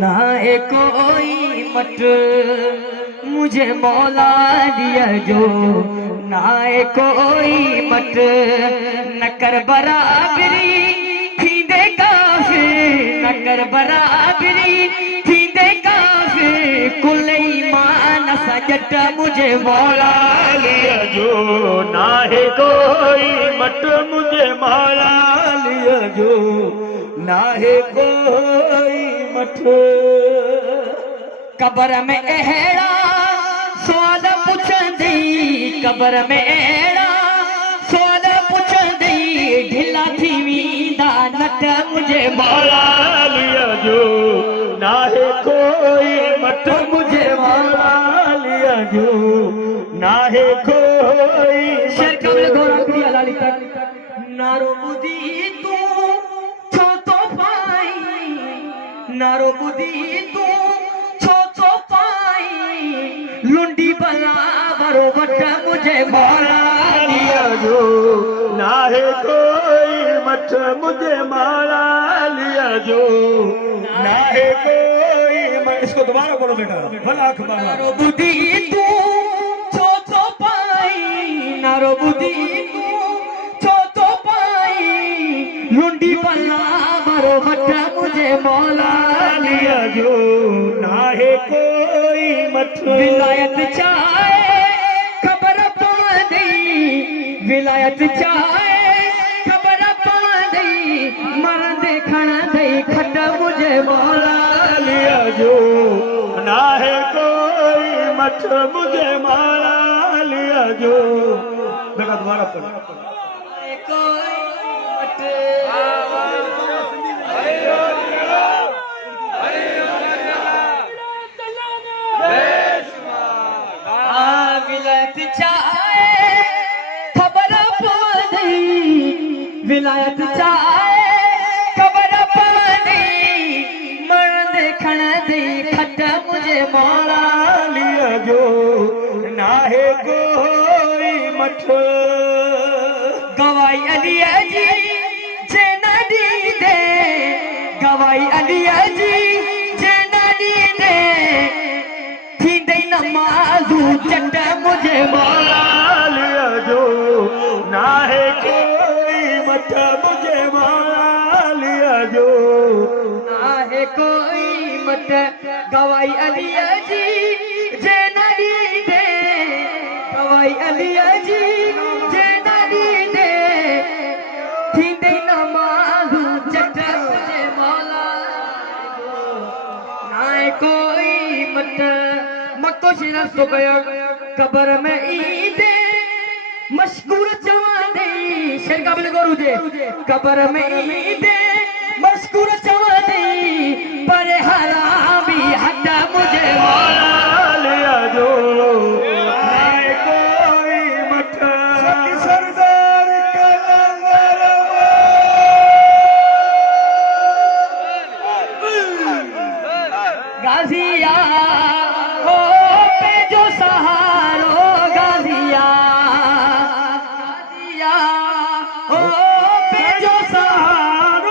ना है कोई मत मुझे मौला लिया जो, ना है कोई मत न कर बराबरी थी दे काफिर, न कर बराबरी थी दे काफिर, कुल ईमान सजट मुझे मौला लिया जो, ना है कोई मत मुझे मौला लिया जो, ना है कोई मत। कब्र में अहड़ा सवाल पुछंदी, कब्र में अहड़ा सवाल पुछंदी, ढिला थी वींदा नट मुझे मौला लिया जो, ना है कोई मत मुझे मौला लिया जो, ना है कोई शेर कमल घोड़ा प्रिया लाली तक नारो बुदी तू छो तो पाई, नारो बुदी तू छो तो पाई, लुंडी बला बरो बट मुझे मौला लिया जो, ना है कोई मत मुझे मौला लिया जो, ना है कोई मत। इसको दोबारा बोलो बेटा, भला अखबार। नारो बुदी तू छो तो पाई, नारो बुदी तू छो तो पाई, लुंडी बला बरो बट मुझे मौला लिया जो, ना है कोई मत। विलायत चाहे खबर पांदी, विलायत चाहे खबर पांदी, मर देखण दई खट मुझे मौला लिया जो, ना है कोई मत मुझे मौला लिया जो। बेटा दोबारा पढ़ो। कोई मत विलायत चाहे खबर पांदी, विलायत चाहे खबर पांदी, मर देखण दई खट मुझे मौला लिया जो, ना है कोई मत। गवाई अलिया जी जेना दी दे, गवाई अलिया जी जेना दी दे, थी दई नमाजू चट मुझे मौला लिया जो, ना है कोई मत मुझे मौला लिया जो, ना है कोई मत। गवाई अलिया जी जेना दी दे, गवाई अलिया जी जेना दी दे, थी दई नमाजू चट मुझे मौला, ना है कोई मत। मको शिरा सो गयो कब्र में ईदे मशकूर चवादे, शेर काबिल गोरू जे कब्र में ईदे मशकूर चवादे, पर हरामी हद मुझे मौला लिया जो, ना है कोई मत। सरदार का गाजिया